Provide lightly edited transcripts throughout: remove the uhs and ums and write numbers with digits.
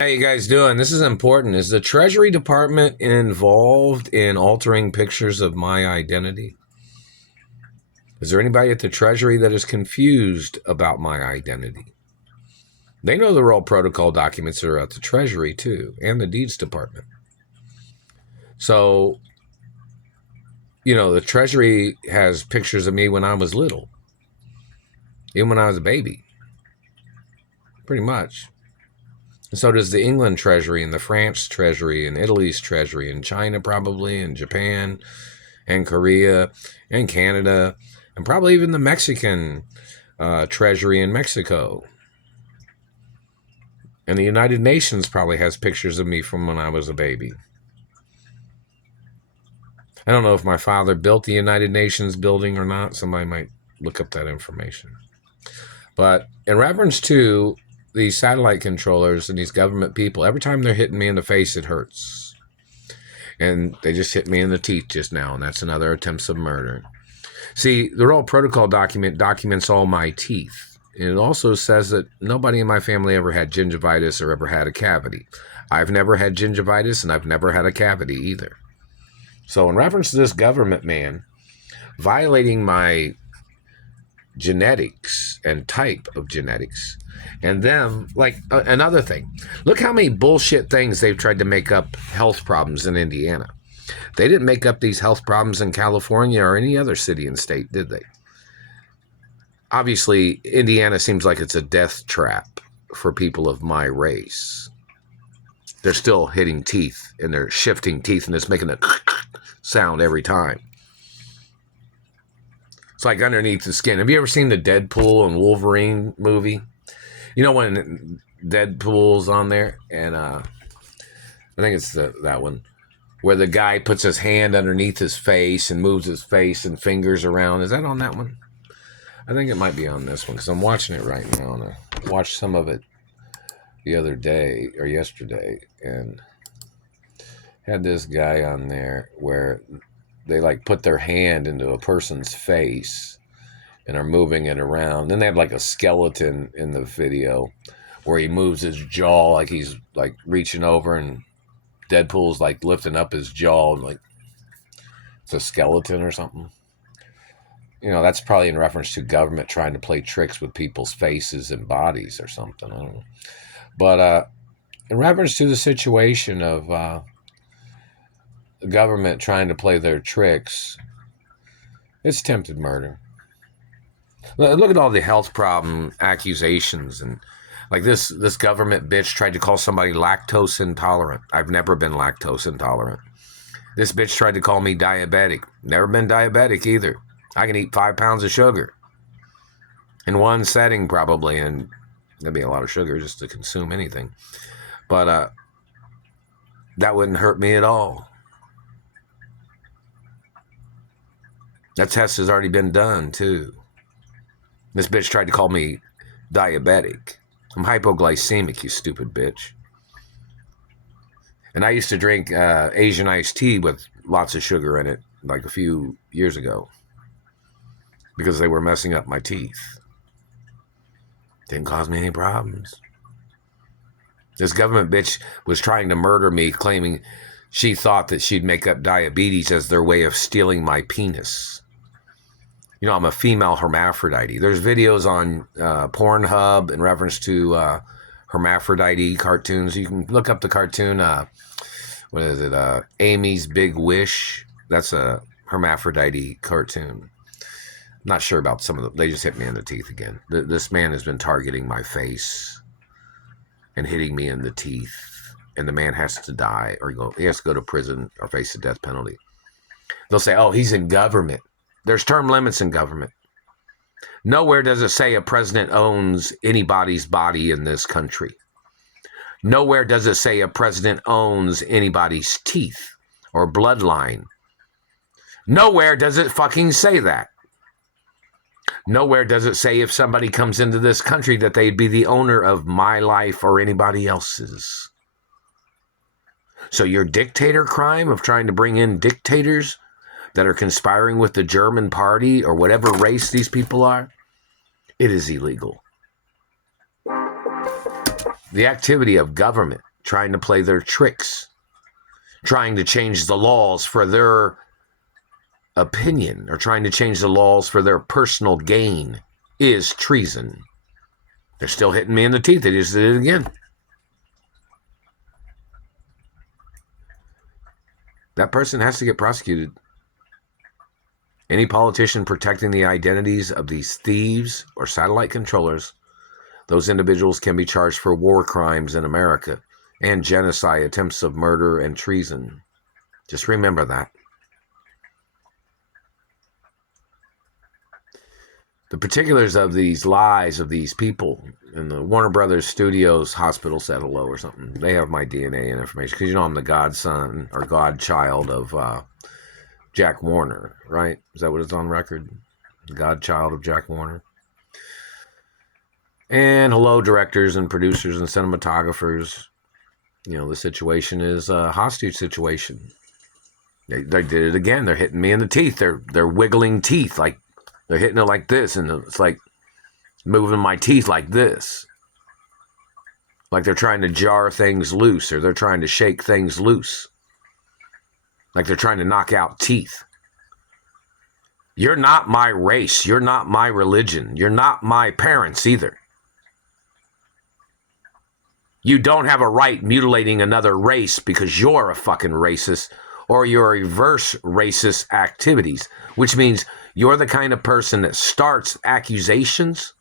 How you guys doing? This is important. Is the Treasury Department involved in altering pictures of my identity? Is there anybody at the Treasury that is confused about my identity? They know the roll protocol documents that are at the Treasury too, and the Deeds Department. So, the Treasury has pictures of me when I was little, even when I was a baby, pretty much. And so does the England Treasury and the France Treasury and Italy's Treasury and China probably and Japan and Korea and Canada and probably even the Mexican Treasury in Mexico. And the United Nations probably has pictures of me from when I was a baby. I don't know if my father built the United Nations building or not. Somebody might look up that information. But in reference to these satellite controllers and these government people, every time they're hitting me in the face, it hurts. And they just hit me in the teeth just now, and that's another attempt of murder. See, the Royal Protocol document documents all my teeth. And it also says that nobody in my family ever had gingivitis or ever had a cavity. I've never had gingivitis, and I've never had a cavity either. So in reference to this government man violating my genetics and type of genetics, and them, another thing, look how many bullshit things they've tried to make up health problems in Indiana. They didn't make up these health problems in California or any other city and state, did they? Obviously, Indiana seems like it's a death trap for people of my race. They're still hitting teeth, and they're shifting teeth, and it's making a sound every time. It's like underneath the skin. Have you ever seen the Deadpool and Wolverine movie? You know when Deadpool's on there, and I think it's that one, where the guy puts his hand underneath his face and moves his face and fingers around. Is that on that one? I think it might be on this one, because I'm watching it right now, and I watched some of it the other day, or yesterday, and had this guy on there where they put their hand into a person's face and are moving it around. Then they have a skeleton in the video where he moves his jaw like he's reaching over, and Deadpool's lifting up his jaw and it's a skeleton or something. That's probably in reference to government trying to play tricks with people's faces and bodies or something. I don't know. But in reference to the situation of the government trying to play their tricks, it's attempted murder. Look at all the health problem accusations, and this government bitch tried to call somebody lactose intolerant. I've never been lactose intolerant. This bitch tried to call me diabetic. Never been diabetic either. I can eat 5 pounds of sugar in one setting probably, and that'd be a lot of sugar just to consume anything. But that wouldn't hurt me at all. That test has already been done too. This bitch tried to call me diabetic. I'm hypoglycemic, you stupid bitch. And I used to drink Asian iced tea with lots of sugar in it a few years ago because they were messing up my teeth. Didn't cause me any problems. This government bitch was trying to murder me, claiming she thought that she'd make up diabetes as their way of stealing my penis. I'm a female hermaphrodite. There's videos on Pornhub in reference to hermaphrodite cartoons. You can look up the cartoon, what is it, Amy's Big Wish. That's a hermaphrodite cartoon. I'm not sure about some of them. They just hit me in the teeth again. This man has been targeting my face and hitting me in the teeth. And the man has to die, or he has to go to prison or face the death penalty. They'll say, oh, he's in government. There's term limits in government. Nowhere does it say a president owns anybody's body in this country. Nowhere does it say a president owns anybody's teeth or bloodline. Nowhere does it fucking say that. Nowhere does it say if somebody comes into this country that they'd be the owner of my life or anybody else's. So your dictator crime of trying to bring in dictators that are conspiring with the German party or whatever race these people are, it is illegal. The activity of government trying to play their tricks, trying to change the laws for their opinion or trying to change the laws for their personal gain is treason. They're still hitting me in the teeth. They just did it again. That person has to get prosecuted. Any politician protecting the identities of these thieves or satellite controllers, those individuals can be charged for war crimes in America and genocide, attempts of murder, and treason. Just remember that. The particulars of these lies of these people in the Warner Brothers Studios hospital said hello or something. They have my DNA and information because you know I'm the godson or godchild of Jack Warner, right? Is that what it's on record? The godchild of Jack Warner. And hello, directors and producers and cinematographers. You know, the situation is a hostage situation. They did it again. They're hitting me in the teeth. They're wiggling teeth like they're hitting it like this, and it's like moving my teeth like this. Like they're trying to jar things loose, or they're trying to shake things loose. Like they're trying to knock out teeth. You're not my race. You're not my religion. You're not my parents either. You don't have a right mutilating another race because you're a fucking racist or you're reverse racist activities, which means you're the kind of person that starts accusations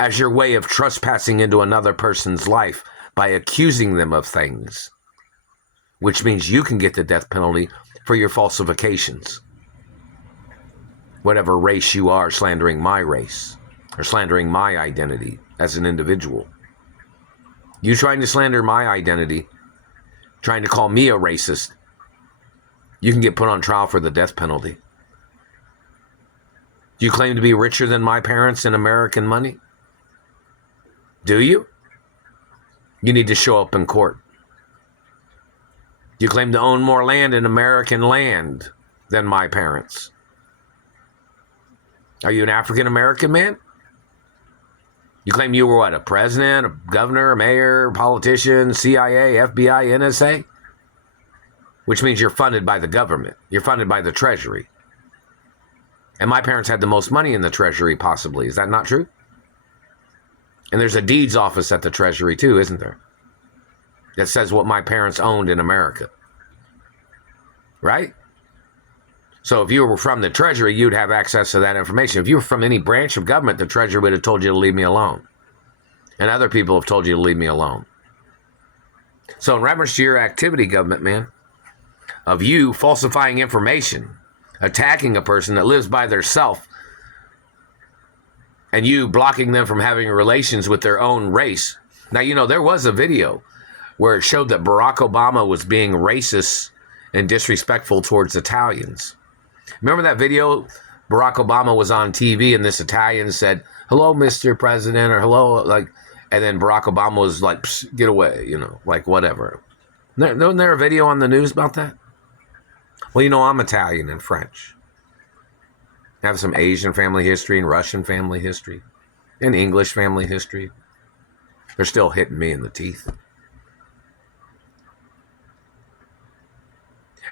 as your way of trespassing into another person's life by accusing them of things, which means you can get the death penalty for your falsifications. Whatever race you are, slandering my race or slandering my identity as an individual. You trying to slander my identity, trying to call me a racist, you can get put on trial for the death penalty. Do you claim to be richer than my parents in American money? Do you? You need to show up in court. Do you claim to own more land in American land than my parents? Are you an African American man? You claim you were what, a president, a governor, a mayor, a politician, CIA, FBI, NSA? Which means you're funded by the government. You're funded by the Treasury. And my parents had the most money in the Treasury, possibly. Is that not true? And there's a deeds office at the Treasury, too, isn't there? That says what my parents owned in America. Right? So if you were from the Treasury, you'd have access to that information. If you were from any branch of government, the Treasury would have told you to leave me alone. And other people have told you to leave me alone. So in reference to your activity, government man, of you falsifying information, attacking a person that lives by theirself, and you blocking them from having relations with their own race. Now, you know, there was a video where it showed that Barack Obama was being racist and disrespectful towards Italians. Remember that video? Barack Obama was on TV and this Italian said, "Hello, Mr. President," or "Hello," like, and then Barack Obama was like, "Get away," you know, like whatever. Wasn't there a video on the news about that? Well, you know, I'm Italian and French. I have some Asian family history and Russian family history and English family history. They're still hitting me in the teeth.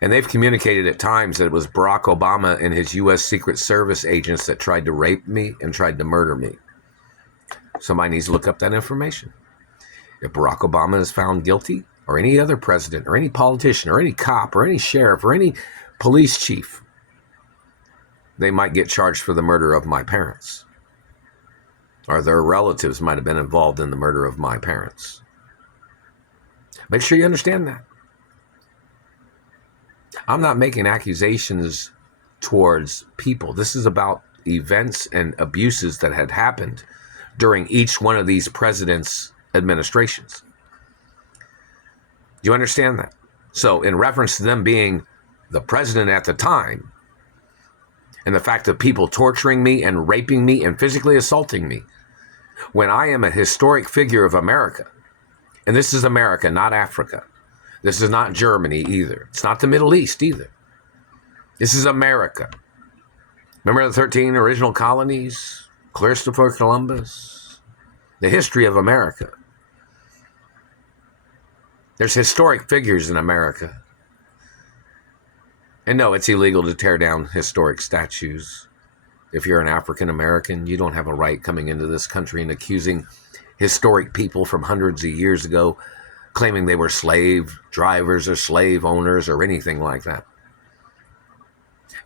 And they've communicated at times that it was Barack Obama and his U.S. Secret Service agents that tried to rape me and tried to murder me. Somebody needs to look up that information. If Barack Obama is found guilty, or any other president, or any politician, or any cop, or any sheriff, or any police chief, they might get charged for the murder of my parents. Or their relatives might have been involved in the murder of my parents. Make sure you understand that. I'm not making accusations towards people. This is about events and abuses that had happened during each one of these presidents' administrations. Do you understand that? So in reference to them being the president at the time, and the fact of people torturing me and raping me and physically assaulting me, when I am a historic figure of America, and this is America, not Africa. This is not Germany either. It's not the Middle East either. This is America. Remember the 13 original colonies? Christopher Columbus? The history of America. There's historic figures in America. And no, it's illegal to tear down historic statues. If you're an African American, you don't have a right coming into this country and accusing historic people from hundreds of years ago, claiming they were slave drivers or slave owners or anything like that.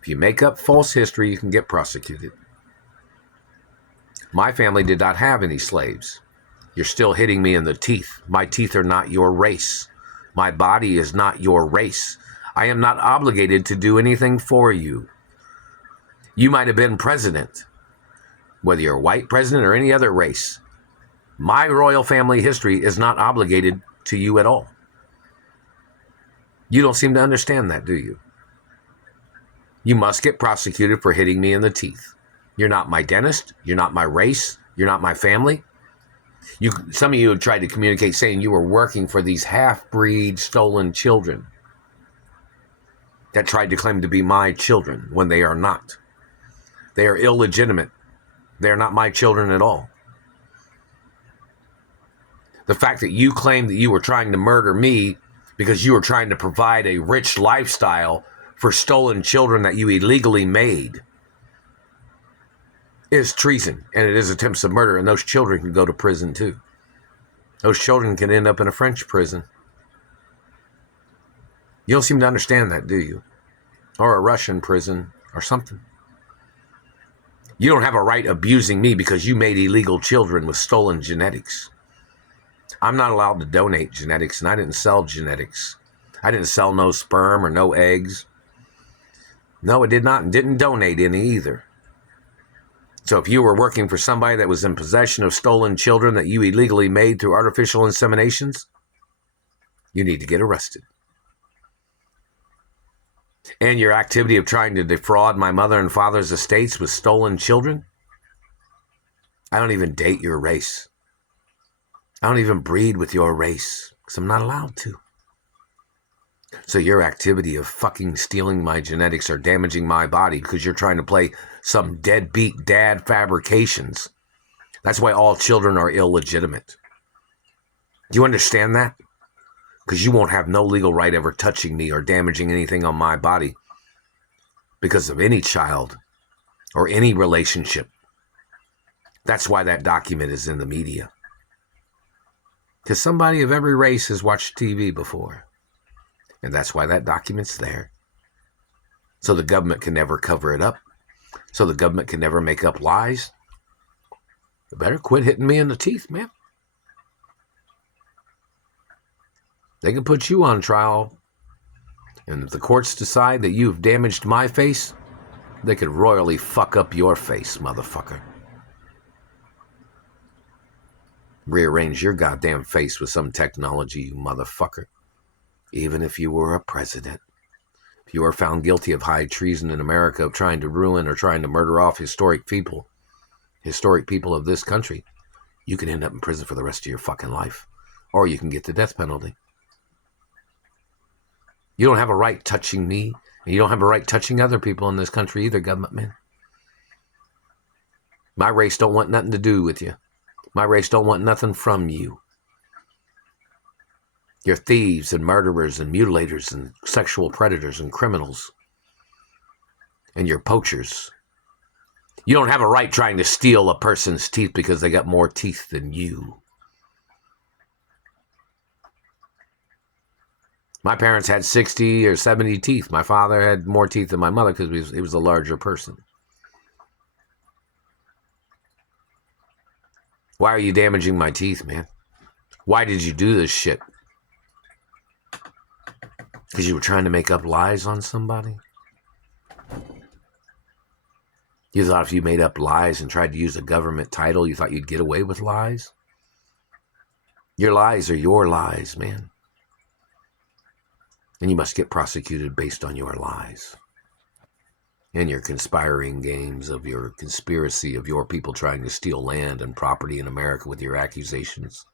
If you make up false history, you can get prosecuted. My family did not have any slaves. You're still hitting me in the teeth. My teeth are not your race. My body is not your race. I am not obligated to do anything for you. You might have been president, whether you're a white president or any other race. My royal family history is not obligated to you at all. You don't seem to understand that, do you? You must get prosecuted for hitting me in the teeth. You're not my dentist. You're not my race. You're not my family. Some of you have tried to communicate saying you were working for these half-breed stolen children that tried to claim to be my children when they are not. They are illegitimate. They are not my children at all. The fact that you claim that you were trying to murder me because you were trying to provide a rich lifestyle for stolen children that you illegally made is treason, and it is attempts of murder, and those children can go to prison too. Those children can end up in a French prison. You don't seem to understand that, do you? Or a Russian prison or something. You don't have a right abusing me because you made illegal children with stolen genetics. I'm not allowed to donate genetics, and I didn't sell genetics. I didn't sell no sperm or no eggs. No, it did not, and didn't donate any either. So if you were working for somebody that was in possession of stolen children that you illegally made through artificial inseminations, you need to get arrested. And your activity of trying to defraud my mother and father's estates with stolen children, I don't even date your race. I don't even breed with your race because I'm not allowed to. So your activity of fucking stealing my genetics or damaging my body because you're trying to play some deadbeat dad fabrications. That's why all children are illegitimate. Do you understand that? Because you won't have no legal right ever touching me or damaging anything on my body because of any child or any relationship. That's why that document is in the media. Because somebody of every race has watched TV before. And that's why that document's there. So the government can never cover it up. So the government can never make up lies. You better quit hitting me in the teeth, man. They can put you on trial. And if the courts decide that you've damaged my face, they could royally fuck up your face, motherfucker. Rearrange your goddamn face with some technology, you motherfucker. Even if you were a president. If you were found guilty of high treason in America, of trying to ruin or trying to murder off historic people of this country, you can end up in prison for the rest of your fucking life. Or you can get the death penalty. You don't have a right touching me, and you don't have a right touching other people in this country either, government man. My race don't want nothing to do with you. My race don't want nothing from you. You're thieves and murderers and mutilators and sexual predators and criminals. And you're poachers. You don't have a right trying to steal a person's teeth because they got more teeth than you. My parents had 60 or 70 teeth. My father had more teeth than my mother because he was a larger person. Why are you damaging my teeth, man? Why did you do this shit? Because you were trying to make up lies on somebody? You thought if you made up lies and tried to use a government title, you thought you'd get away with lies? Your lies are your lies, man. And you must get prosecuted based on your lies. And your conspiring games of your conspiracy of your people trying to steal land and property in America with your accusations.